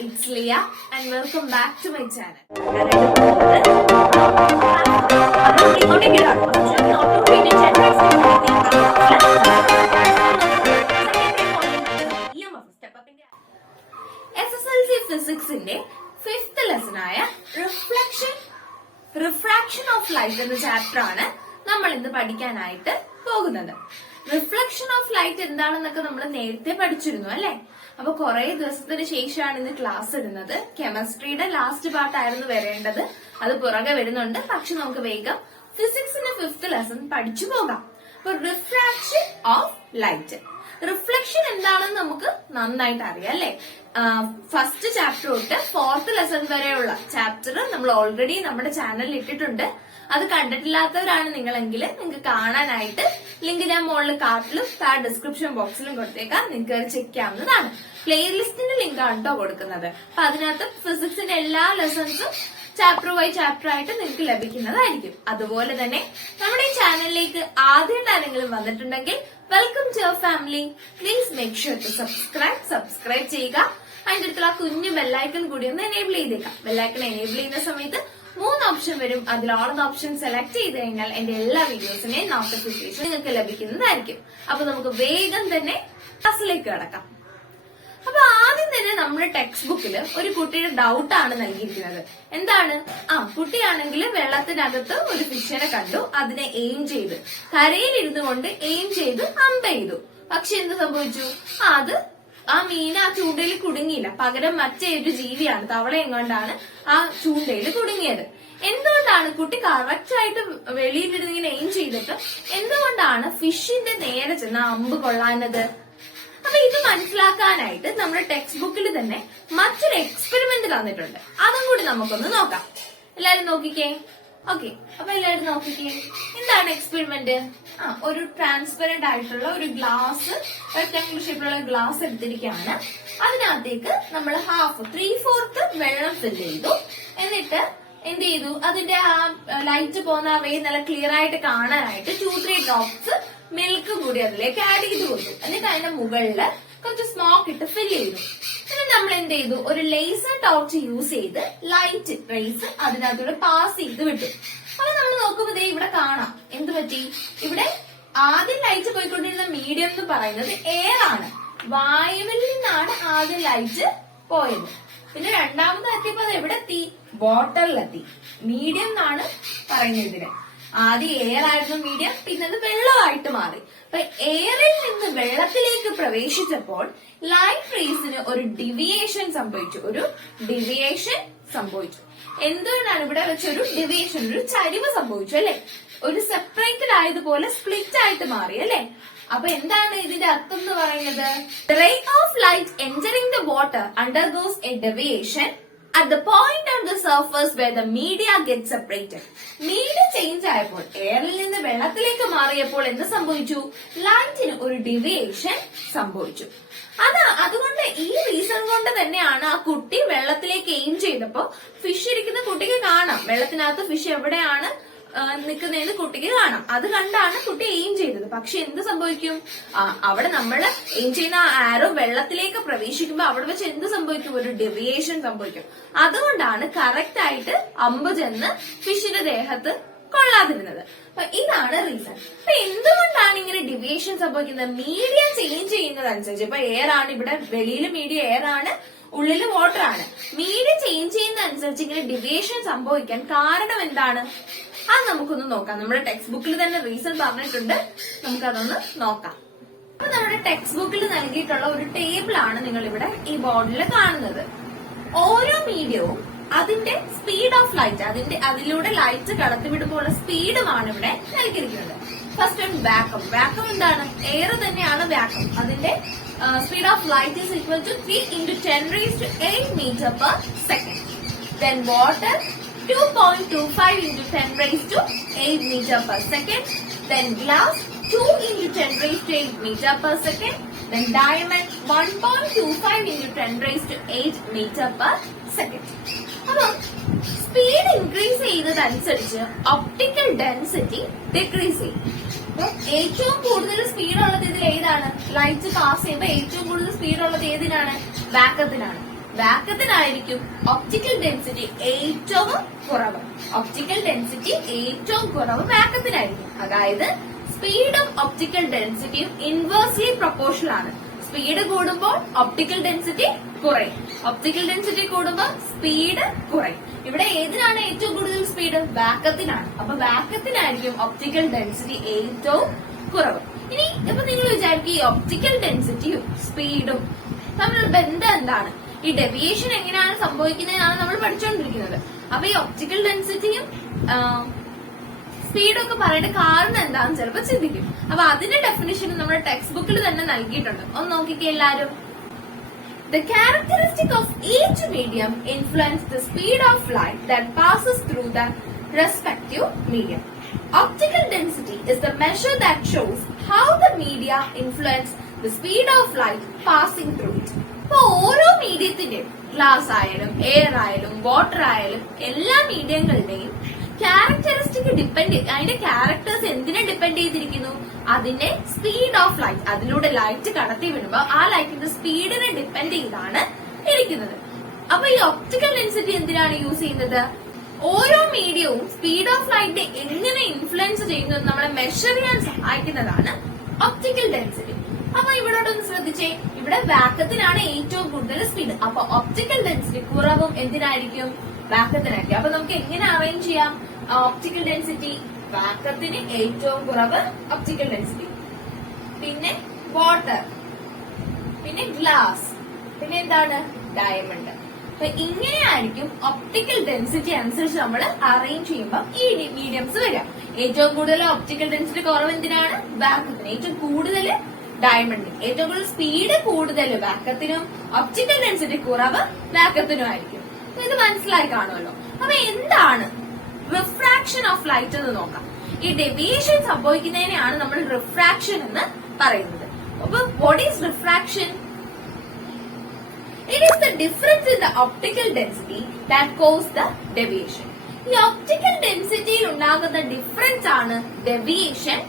it's Leah and welcome back to my channel. SSLC Physics in 5th lesson Refraction of Light in the chapter ആണ് നമ്മൾ ഇന്ന് പഠിക്കാനായിട്ട് പോകുന്നത്. Reflection of light എന്താണെന്നൊക്കെ നമ്മൾ നേരത്തെ പഠിച്ചിരുന്നു അല്ലെ? അപ്പൊ കുറെ ദിവസത്തിന് ശേഷമാണ് ഇന്ന് ക്ലാസ് ഇടുന്നത്. കെമിസ്ട്രിയുടെ ലാസ്റ്റ് പാർട്ടായിരുന്നു വരേണ്ടത്, അത് പുറകെ വരുന്നുണ്ട്. പക്ഷെ നമുക്ക് വേഗം ഫിസിക്സിന്റെ 5th ലെസൺ പഠിച്ചു പോകാം. അപ്പൊ റിഫ്രാക്ഷൻ ഓഫ് ലൈറ്റ്, റിഫ്ലക്ഷൻ എന്താണെന്ന് നമുക്ക് നന്നായിട്ട് അറിയാം അല്ലെ? ഫസ്റ്റ് ചാപ്റ്റർ തൊട്ട് 4th ലെസൺ വരെയുള്ള ചാപ്റ്റർ നമ്മൾ ഓൾറെഡി നമ്മുടെ ചാനലിൽ ഇട്ടിട്ടുണ്ട്. അത് കണ്ടിട്ടില്ലാത്തവരാണ് നിങ്ങളെങ്കിൽ നിങ്ങൾക്ക് കാണാനായിട്ട് ലിങ്ക് ഞാൻ മുകളിൽ കാർട്ടിലും ഡിസ്ക്രിപ്ഷൻ ബോക്സിലും കൊടുത്തേക്കാം. നിങ്ങൾക്ക് ചെക്ക് ചെയ്യാവുന്നതാണ്. പ്ലേലിസ്റ്റിന്റെ ലിങ്ക് ആണ് കേട്ടോ കൊടുക്കുന്നത്. അപ്പൊ അതിനകത്ത് ഫിസിക്സിന്റെ എല്ലാ ലെസൺസും ചാപ്റ്റർ ബൈ ചാപ്റ്റർ ആയിട്ട് നിങ്ങൾക്ക് ലഭിക്കുന്നതായിരിക്കും. അതുപോലെ തന്നെ നമ്മുടെ ഈ ചാനലിലേക്ക് ആദ്യമായിട്ട് ആരെങ്കിലും വന്നിട്ടുണ്ടെങ്കിൽ welcome to our family. Please make sure to subscribe ചെയ്യുക. അതിന്റെ അടുത്തുള്ള കുഞ്ഞു ബെല്ലൈക്കൺ കൂടി ഒന്ന് എനേബിൾ ചെയ്തേക്കാം. ബെല്ലൈക്കൺ എനേബിൾ ചെയ്യുന്ന സമയത്ത് 3 ഓപ്ഷൻ വരും. അതിൽ ഓൾ ഓപ്ഷൻ സെലക്ട് ചെയ്ത് കഴിഞ്ഞാൽ എന്റെ എല്ലാ വീഡിയോസിന്റെയും നോട്ടിഫിക്കേഷൻ നിങ്ങൾക്ക് ലഭിക്കുന്നതായിരിക്കും. അപ്പൊ നമുക്ക് വേഗം തന്നെ ക്ലാസ്സിലേക്ക് കിടക്കാം. അപ്പൊ ആദ്യം തന്നെ നമ്മുടെ ടെക്സ്റ്റ് ബുക്കിൽ ഒരു കുട്ടിയുടെ ഡൗട്ടാണ് നൽകിയിരിക്കുന്നത്. എന്താണ്? കുട്ടിയാണെങ്കിൽ വെള്ളത്തിനകത്ത് ഒരു ഫിഷിനെ കണ്ടു, അതിനെ എയിം ചെയ്ത് കരയിലിരുന്നു കൊണ്ട് എയിം ചെയ്ത് അമ്പ ചെയ്തു. പക്ഷെ എന്ത് സംഭവിച്ചു? അത് ആ മീൻ ആ ചൂണ്ടയിൽ കുടുങ്ങിയില്ല. പകരം മറ്റൊരു ജീവിയാണ്, തവള എങ്ങോണ്ടാണ് ആ ചൂണ്ടയിൽ കുടുങ്ങിയത്. എന്തുകൊണ്ടാണ് കുട്ടി കറക്റ്റ് ആയിട്ട് വെളിയിലിരുന്ന് ഇങ്ങനെ എയിം ചെയ്തിട്ട് എന്തുകൊണ്ടാണ് ഫിഷിന്റെ നേരെ ചെന്ന് അമ്പ് കൊള്ളാനത്? അപ്പൊ ഇത് മനസ്സിലാക്കാനായിട്ട് നമ്മുടെ ടെക്സ്റ്റ് ബുക്കിൽ തന്നെ മറ്റൊരു എക്സ്പെരിമെന്റ് തന്നിട്ടുണ്ട്. അതും കൂടി നമുക്കൊന്ന് നോക്കാം. എല്ലാരും നോക്കിക്കേ. ഓക്കെ, അപ്പൊ എല്ലാവരും നോക്കിക്കേ. എന്താണ് എക്സ്പെരിമെന്റ്? ഒരു ട്രാൻസ്പെറന്റ് ആയിട്ടുള്ള ഒരു ഗ്ലാസ്, റെക്ടാംഗിൾ ഷേപ്പിലുള്ള ഗ്ലാസ് എടുത്തിരിക്കുകയാണ്. അതിനകത്തേക്ക് നമ്മൾ 3/4 വെള്ളം ഫില്ല് ചെയ്തു. എന്നിട്ട് എന്ത് ചെയ്തു? അതിന്റെ ആ ലൈറ്റ് പോകുന്ന ആ വേ നല്ല ക്ലിയർ ആയിട്ട് കാണാനായിട്ട് 2-3 ഡ്രോപ്സ് മിൽക്ക് കൂടി അതിലേക്ക് ആഡ് ചെയ്ത് കൊടുത്തു. എന്നിട്ട് അതിന്റെ മുകളിൽ കുറച്ച് സ്മോക്ക് ഇട്ട് ഫില്ല് ചെയ്തു. എന്നിട്ട് നമ്മൾ എന്ത് ചെയ്തു? ഒരു ലേസർ ടോർച്ച് യൂസ് ചെയ്ത് ലൈറ്റ് റേസ് അതിനകത്തൂടെ പാസ് ചെയ്ത് വിട്ടു. അപ്പൊ നമ്മൾ നോക്കുമ്പോ ഇവിടെ കാണാം എന്ത് പറ്റി. ഇവിടെ ആദ്യം ലൈറ്റ് പോയിക്കൊണ്ടിരുന്ന മീഡിയം എന്ന് പറയുന്നത് എയർ ആണ്. വായുവിൽ നിന്നാണ് ആദ്യം ലൈറ്റ് പോയത്. പിന്നെ രണ്ടാമത് എത്തിയപ്പോ അത് എവിടെ എത്തി? വാട്ടറിലെത്തി. മീഡിയം എന്നാണ് പറയുന്നത് ഇതിന്. ആദ്യം എയർ ആയിരുന്നു മീഡിയം, പിന്നെ അത് വെള്ളമായിട്ട് മാറി. അപ്പൊ എയറിൽ നിന്ന് വെള്ളത്തിലേക്ക് പ്രവേശിച്ചപ്പോൾ ലൈറ്റ് റേസിന് ഒരു ഡിവിയേഷൻ സംഭവിച്ചു. എന്തുകൊണ്ടാണ് ഇവിടെ വെച്ചൊരു ഡിവിയേഷൻ, ഒരു ചരിവ് സംഭവിച്ചു അല്ലെ? ഒരു സെപ്പറേറ്റഡ് ആയതുപോലെ സ്പ്ലിറ്റ് ആയിട്ട് മാറി അല്ലെ? അപ്പൊ എന്താണ് ഇതിന്റെ അർത്ഥം എന്ന് പറയുന്നത്? The ray of light entering the water undergoes a deviation at the point on the surface where the media gets separated. Media change ആയപ്പോൾ, എയറിൽ നിന്ന് വെള്ളത്തിലേക്ക് മാറിയപ്പോൾ എന്ത് സംഭവിച്ചു? ലൈറ്റിന് ഒരു ഡിവിയേഷൻ സംഭവിച്ചു. അതുകൊണ്ട് ഈ റീസൺ കൊണ്ട് തന്നെയാണ് ആ കുട്ടി വെള്ളത്തിലേക്ക് എയിം ചെയ്തപ്പോ ഫിഷ് ഇരിക്കുന്ന കുട്ടിക്ക് കാണാം. വെള്ളത്തിനകത്ത് ഫിഷ് എവിടെയാണ് നിൽക്കുന്നതെന്ന് കുട്ടിക്ക് കാണാം. അത് കണ്ടാണ് കുട്ടി എയിം ചെയ്തത്. പക്ഷെ എന്ത് സംഭവിക്കും? അവിടെ നമ്മൾ എയിം ചെയ്യുന്ന ആരോ വെള്ളത്തിലേക്ക് പ്രവേശിക്കുമ്പോ അവിടെ വെച്ച് എന്ത് സംഭവിക്കും? ഒരു ഡെവിയേഷൻ സംഭവിക്കും. അതുകൊണ്ടാണ് കറക്റ്റ് ആയിട്ട് അമ്പ് ചെന്ന് ഫിഷിന്റെ ദേഹത്ത് കൊള്ളാതിരുന്നത്. അപ്പൊ ഇതാണ് റീസൺ. അപ്പൊ എന്തുകൊണ്ടാണ് ഇങ്ങനെ ഡിവിയേഷൻ സംഭവിക്കുന്നത്? മീഡിയ ചേഞ്ച് ചെയ്യുന്നതനുസരിച്ച്, ഇപ്പൊ എയർ ആണ്, ഇവിടെ വെളിയിൽ മീഡിയ എയർ ആണ്, ഉള്ളില് വാട്ടർ ആണ്. മീഡിയ ചേഞ്ച് ചെയ്യുന്നതനുസരിച്ച് ഇങ്ങനെ ഡിവിയേഷൻ സംഭവിക്കാൻ കാരണം എന്താണ്? അത് നമുക്കൊന്ന് നോക്കാം. നമ്മുടെ ടെക്സ്റ്റ് ബുക്കിൽ തന്നെ റീസൺ പറഞ്ഞിട്ടുണ്ട്. നമുക്കതൊന്ന് നോക്കാം. അപ്പൊ നമ്മുടെ ടെക്സ്റ്റ് ബുക്കിൽ നൽകിയിട്ടുള്ള ഒരു ടേബിൾ ആണ് നിങ്ങൾ ഇവിടെ ഈ ബോർഡിൽ കാണുന്നത്. ഓരോ മീഡിയവും അതിന്റെ സ്പീഡ് ഓഫ് ലൈറ്റ്, അതിലൂടെ ലൈറ്റ് കടത്തിവിടുമ്പോഴുള്ള സ്പീഡുമാണ് ഇവിടെ നൽകിയിരിക്കുന്നത്. First one vacuum. വാക്വം എന്താണ്? എയർ തന്നെയാണ് വാക്വം. അതിന്റെ speed of light is equal to 3 × 10⁸ m/s. Then water 2.25 × 10⁸ m/s. Then glass 2 × 10⁸ m/s. Then diamond 1.25 × 10⁸ m/s. അപ്പൊ സ്പീഡ് ഇൻക്രീസ് ചെയ്യുന്നതനുസരിച്ച് ഒപ്റ്റിക്കൽ ഡെൻസിറ്റി ഡിക്രീസ് ചെയ്യും. അപ്പൊ ഏറ്റവും കൂടുതൽ സ്പീഡ് ഉള്ളത് ഇതിൽ ഏതാണ്? ലൈറ്റ് പാസ് ചെയ്യുമ്പോൾ ഏറ്റവും കൂടുതൽ സ്പീഡ് ഉള്ളത് ഏതിനാണ്? വാക്വത്തിനാണ്. വാക്കത്തിനായിരിക്കും ഒപ്റ്റിക്കൽ ഡെൻസിറ്റി ഏറ്റവും കുറവ്. ഒപ്റ്റിക്കൽ ഡെൻസിറ്റി ഏറ്റവും കുറവ് വാക്കത്തിനായിരിക്കും. അതായത് സ്പീഡും ഒപ്റ്റിക്കൽ ഡെൻസിറ്റിയും ഇൻവേഴ്സ്ലി പ്രൊപ്പോർഷണൽ ആണ്. സ്പീഡ് കൂടുമ്പോൾ ഒപ്റ്റിക്കൽ ഡെൻസിറ്റി കുറയും, ഒപ്റ്റിക്കൽ ഡെൻസിറ്റി കൂടുമ്പോൾ സ്പീഡ് കുറയും. ഇവിടെ ഏതിനാണ് ഏറ്റവും കൂടുതൽ സ്പീഡ്? വാക്കത്തിനാണ്. അപ്പൊ വാക്കത്തിനായിരിക്കും ഒപ്റ്റിക്കൽ ഡെൻസിറ്റി ഏറ്റവും കുറവ്. ഇനി ഇപ്പൊ നിങ്ങൾ വിചാരിക്കും ഈ ഒപ്റ്റിക്കൽ ഡെൻസിറ്റിയും സ്പീഡും തമ്മിലുള്ള ബന്ധം എന്താണ്? ഈ ഡെവിയേഷൻ എങ്ങനെയാണ് സംഭവിക്കുന്നതാണ് നമ്മൾ പഠിച്ചുകൊണ്ടിരിക്കുന്നത്. അപ്പൊ ഈ ഒപ്റ്റിക്കൽ ഡെൻസിറ്റിയും സ്പീഡും ഒക്കെ പറയേണ്ട കാരണം എന്താണെന്ന് ചിലപ്പോൾ ചിന്തിക്കും. അപ്പൊ അതിന്റെ ഡെഫിനിഷൻ നമ്മുടെ ടെക്സ്റ്റ് ബുക്കിൽ തന്നെ നൽകിയിട്ടുണ്ട്. ഒന്ന് നോക്കിക്കേ എല്ലാരും. The characteristic of each medium influence the speed of light that passes through the respective medium. Optical density is the measure that shows how the media influence the speed of light passing through it. അപ്പൊ ഓരോ മീഡിയത്തിന്റെയും, glass ആയാലും air ആയാലും water ആയാലും എല്ലാ മീഡിയങ്ങളുടെയും characteristic അതിന്റെ characters എന്തിനെ depend ചെയ്തിരിക്കുന്നു? അതിന്റെ സ്പീഡ് ഓഫ് ലൈറ്റ്, അതിലൂടെ ലൈറ്റ് കടത്തി വിടുമ്പോൾ ആ ലൈറ്റിന്റെ സ്പീഡിനെ ഡിപ്പെൻഡ് ചെയ്താണ് ഇരിക്കുന്നത്. അപ്പൊ ഈ ഒപ്റ്റിക്കൽ ഡെൻസിറ്റി എന്തിനാണ് യൂസ് ചെയ്യുന്നത്? ഓരോ മീഡിയവും സ്പീഡ് ഓഫ് ലൈറ്റിനെ എങ്ങനെ ഇൻഫ്ലുവൻസ് ചെയ്യുന്നത് നമ്മളെ മെഷർ ചെയ്യാൻ സഹായിക്കുന്നതാണ് ഒപ്റ്റിക്കൽ ഡെൻസിറ്റി. അപ്പൊ ഇവിടോട്ടൊന്ന് ശ്രദ്ധിച്ചേ, ഇവിടെ വാക്കത്തിനാണ് ഏറ്റവും കൂടുതൽ സ്പീഡ്. അപ്പൊ ഒപ്റ്റിക്കൽ ഡെൻസിറ്റി കുറവും എന്തിനായിരിക്കും? വാക്കത്തിനായിരിക്കും. അപ്പൊ നമുക്ക് എങ്ങനെ അറേഞ്ച് ചെയ്യാം ഒപ്റ്റിക്കൽ ഡെൻസിറ്റി? വാക്കത്തിന് ഏറ്റവും കുറവ് ഒപ്റ്റിക്കൽ ഡെൻസിറ്റി, പിന്നെ വാട്ടർ, പിന്നെ ഗ്ലാസ്, പിന്നെ എന്താണ്? ഡയമണ്ട്. അപ്പൊ ഇങ്ങനെയായിരിക്കും ഒപ്റ്റിക്കൽ ഡെൻസിറ്റി അനുസരിച്ച് നമ്മൾ അറേഞ്ച് ചെയ്യുമ്പോൾ ഈ മീഡിയംസ് വരിക. ഏറ്റവും കൂടുതൽ ഒപ്റ്റിക്കൽ ഡെൻസിറ്റി കുറവ് എന്തിനാണ്? വാക്കത്തിന്. ഏറ്റവും കൂടുതൽ ഡയമണ്ട്. ഏറ്റവും കൂടുതൽ സ്പീഡ് കൂടുതൽ വാക്കത്തിനും, ഒപ്റ്റിക്കൽ ഡെൻസിറ്റി കുറവ് വാക്കത്തിനും ആയിരിക്കും. ഇത് മനസ്സിലായി കാണുമല്ലോ. അപ്പൊ എന്താണ് റിഫ്രാക്ഷൻ ഓഫ് ലൈറ്റ് എന്ന് നോക്കാം. ഈ ഡെവിയേഷൻ സംഭവിക്കുന്നതിനെയാണ് നമ്മൾ റിഫ്രാക്ഷൻ എന്ന് പറയുന്നത്. അപ്പൊ what is refraction? It is the difference in the optical density that causes the deviation. ഈ ഒപ്റ്റിക്കൽ ഡെൻസിറ്റിയിൽ ഉണ്ടാകുന്ന ഡിഫറൻസ് ആണ് ഡെവിയേഷൻ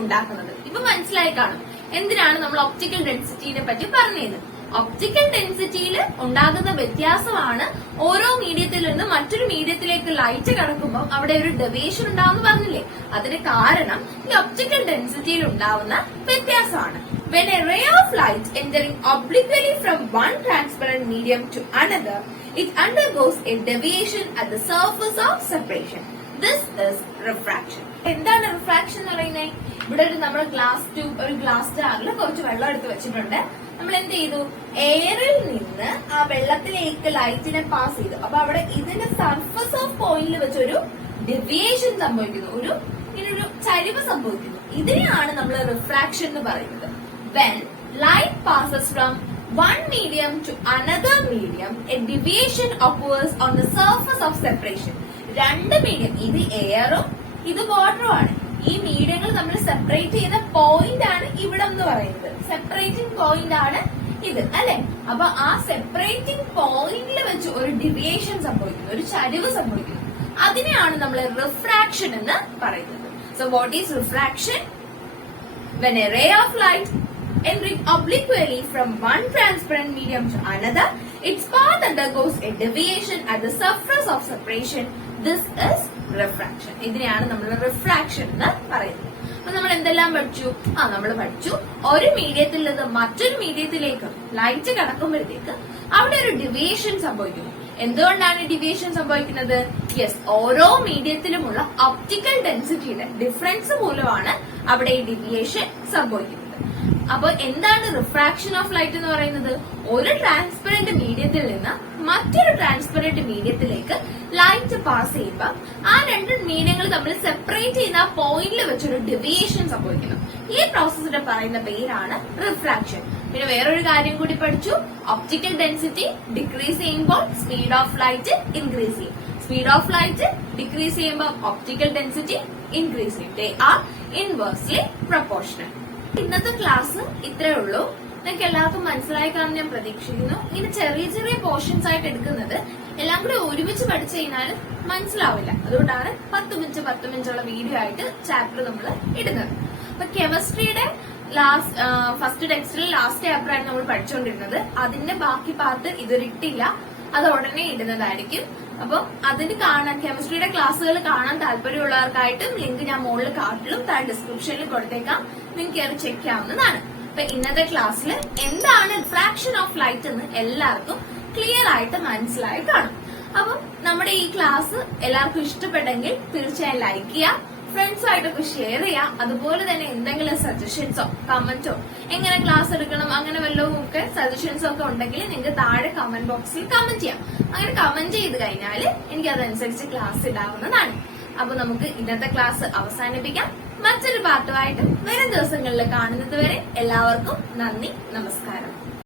ഉണ്ടാക്കുന്നത്. ഇപ്പൊ മനസ്സിലായി കാണും എന്തിനാണ് നമ്മൾ ഒപ്റ്റിക്കൽ ഡെൻസിറ്റിനെ പറ്റി പറഞ്ഞത്. ഒപ്റ്റിക്കൽ ഡെൻസിറ്റിയിൽ ഉണ്ടാകുന്ന വ്യത്യാസമാണ് ഓരോ മീഡിയത്തിൽ നിന്ന് മറ്റൊരു മീഡിയത്തിലേക്ക് ലൈറ്റ് കടക്കുമ്പോൾ അവിടെ ഒരു ഡെവിയേഷൻ ഉണ്ടാവുമെന്ന് പറഞ്ഞില്ലേ. അതിന് കാരണം ഈ ഒപ്റ്റിക്കൽ ഡെൻസിറ്റിയിൽ ഉണ്ടാവുന്ന വ്യത്യാസമാണ്. When a ray of light entering obliquely from one transparent medium to another, it undergoes a deviation at the surface of separation. This is refraction. എന്താണ് റിഫ്രാക്ഷൻ എന്ന് പറയുന്നത്? ഇവിടെ നമ്മൾ ഒരു ഗ്ലാസ് ജാറിൽ കുറച്ച് വെള്ളം എടുത്ത് വെച്ചിട്ടുണ്ട്. നമ്മൾ എന്ത് ചെയ്തു? എയറിൽ നിന്ന് ആ വെള്ളത്തിലേക്ക് ലൈറ്റിനെ പാസ് ചെയ്തു. അപ്പൊ അവിടെ ഇതിന്റെ സർഫസ് ഓഫ് പോയിന്റിൽ വെച്ചൊരു ഡെവിയേഷൻ സംഭവിക്കുന്നു, ഇങ്ങനൊരു ചരിവ് സംഭവിക്കുന്നു. ഇതിനെയാണ് നമ്മൾ റിഫ്രാക്ഷൻ എന്ന് പറയുന്നത്. When light passes from one medium to another medium, a deviation occurs on the surface of separation. രണ്ട് മീഡിയം, ഇത് എയറും ഇത് വാട്ടറും ആണ്. ഈ മീഡിയങ്ങൾ നമ്മൾ സെപ്പറേറ്റ് ചെയ്ത പോയിന്റ് ആണ് ഇവിടെ എന്ന് പറയുന്നത്. സെപ്പറേറ്റിംഗ് പോയിന്റ് ആണ് ഇത്, അല്ലെ? അപ്പൊ ആ സെപ്പറേറ്റിംഗ് പോയിന്റിൽ വെച്ച് ഒരു ഡെവിയേഷൻ സംഭവിക്കുന്നു, ഒരു ചരിവ് സംഭവിക്കുന്നു. അതിനെയാണ് നമ്മൾ റിഫ്രാക്ഷൻ എന്ന് പറയുന്നത്. So what is refraction? When a ray of light entering obliquely from one transparent medium to another, its path undergoes a deviation at the surface of separation. This is refraction. ഇതിനെയാണ് നമ്മൾ refraction എന്ന് പറയുന്നത്. അപ്പൊ നമ്മൾ എന്തെല്ലാം പഠിച്ചു? നമ്മൾ പഠിച്ചു ഒരു മീഡിയത്തിൽ നിന്ന് മറ്റൊരു മീഡിയത്തിലേക്ക് ലൈറ്റ് കടക്കുമ്പോഴത്തേക്ക് അവിടെ ഒരു ഡെവിയേഷൻ സംഭവിക്കുന്നു. എന്തുകൊണ്ടാണ് ഡെവിയേഷൻ സംഭവിക്കുന്നത്? യെസ്, ഓരോ മീഡിയത്തിലുമുള്ള ഒപ്റ്റിക്കൽ ഡെൻസിറ്റിയുടെ ഡിഫറൻസ് മൂലമാണ് അവിടെ ഈ ഡെവിയേഷൻ സംഭവിക്കുന്നത്. അപ്പൊ എന്താണ് റിഫ്രാക്ഷൻ ഓഫ് ലൈറ്റ് എന്ന് പറയുന്നത്? ഒരു ട്രാൻസ്പെറന്റ് മീഡിയത്തിൽ നിന്ന് മറ്റൊരു ട്രാൻസ്പെറന്റ് മീഡിയത്തിലേക്ക് ലൈറ്റ് പാസ് ചെയ്യുമ്പോൾ ആ രണ്ട് മീഡിയങ്ങൾ തമ്മിൽ സെപ്പറേറ്റ് ചെയ്യുന്ന ആ പോയിന്റിൽ വെച്ചൊരു ഡെവിയേഷൻ സംഭവിക്കുന്നു. ഈ പ്രോസസ്സിന്റെ പറയുന്ന പേരാണ് റിഫ്രാക്ഷൻ. പിന്നെ വേറൊരു കാര്യം കൂടി പഠിച്ചു, ഒപ്റ്റിക്കൽ ഡെൻസിറ്റി ഡിക്രീസ് ചെയ്യുമ്പോൾ സ്പീഡ് ഓഫ് ലൈറ്റ് ഇൻക്രീസ് ചെയ്യും. സ്പീഡ് ഓഫ് ലൈറ്റ് ഡിക്രീസ് ചെയ്യുമ്പോൾ ഒപ്റ്റിക്കൽ ഡെൻസിറ്റി ഇൻക്രീസ് ചെയ്യും. They are inversely proportional. ഇന്നത്തെ ക്ലാസ് ഇത്രേ ഉള്ളൂ. നിങ്ങൾക്ക് എല്ലാവർക്കും മനസ്സിലായി കാണും ഞാൻ പ്രതീക്ഷിക്കുന്നു. ഇങ്ങനെ ചെറിയ ചെറിയ പോർഷൻസ് ആയിട്ട് എടുക്കുന്നത് എല്ലാം കൂടെ ഒരുമിച്ച് പഠിച്ചു കഴിഞ്ഞാൽ മനസ്സിലാവില്ല. അതുകൊണ്ടാണ് 10 മിനിറ്റുള്ള വീഡിയോ ആയിട്ട് ചാപ്റ്റർ നമ്മൾ ഇടുന്നത്. അപ്പൊ കെമിസ്ട്രിയുടെ ഫസ്റ്റ് ടെക്സ്റ്റിൽ ലാസ്റ്റ് ചാപ്റ്റർ ആണ് നമ്മൾ പഠിച്ചുകൊണ്ടിരുന്നത്. അതിന്റെ ബാക്കി പാർട്ട് ഇതൊരു ഇട്ടില്ല, അത് ഉടനെ ഇടുന്നതായിരിക്കും. അപ്പൊ അതിന് കാണാൻ കെമിസ്ട്രിയുടെ ക്ലാസ്സുകൾ കാണാൻ താല്പര്യമുള്ളവർക്കായിട്ടും ലിങ്ക് ഞാൻ മുകളിൽ കാർട്ടിലും താഴെ ഡിസ്ക്രിപ്ഷനിൽ കൊടുത്തേക്കാം, നിങ്ങൾക്ക് അത് ചെക്ക് ചെയ്യാവുന്നതാണ്. അപ്പൊ ഇന്നത്തെ ക്ലാസ്സിൽ എന്താണ് റിഫ്രാക്ഷൻ ഓഫ് ലൈറ്റ് എന്ന് എല്ലാവർക്കും ക്ലിയർ ആയിട്ട് മനസ്സിലായി കാണും. അപ്പൊ നമ്മുടെ ഈ ക്ലാസ് എല്ലാവർക്കും ഇഷ്ടപ്പെട്ടെങ്കിൽ തീർച്ചയായും ലൈക്ക് ചെയ്യാം, ഫ്രണ്ട്സുമായിട്ടൊക്കെ ഷെയർ ചെയ്യാം. അതുപോലെ തന്നെ എന്തെങ്കിലും സജഷൻസോ കമന്റോ എങ്ങനെ ക്ലാസ് എടുക്കണം അങ്ങനെ വല്ലതും ഒക്കെ സജഷൻസോ ഒക്കെ ഉണ്ടെങ്കിൽ നിങ്ങൾക്ക് താഴെ കമന്റ് ബോക്സിൽ കമന്റ് ചെയ്യാം. അങ്ങനെ കമന്റ് ചെയ്ത് കഴിഞ്ഞാൽ എനിക്ക് അതനുസരിച്ച് ക്ലാസ് ഇടാവുന്നതാണ്. അപ്പൊ നമുക്ക് ഇന്നത്തെ ക്ലാസ് അവസാനിപ്പിക്കാം. മറ്റൊരു പാർട്ടുമായിട്ട് വരും ദിവസങ്ങളിൽ കാണുന്നത് വരെ എല്ലാവർക്കും നന്ദി, നമസ്കാരം.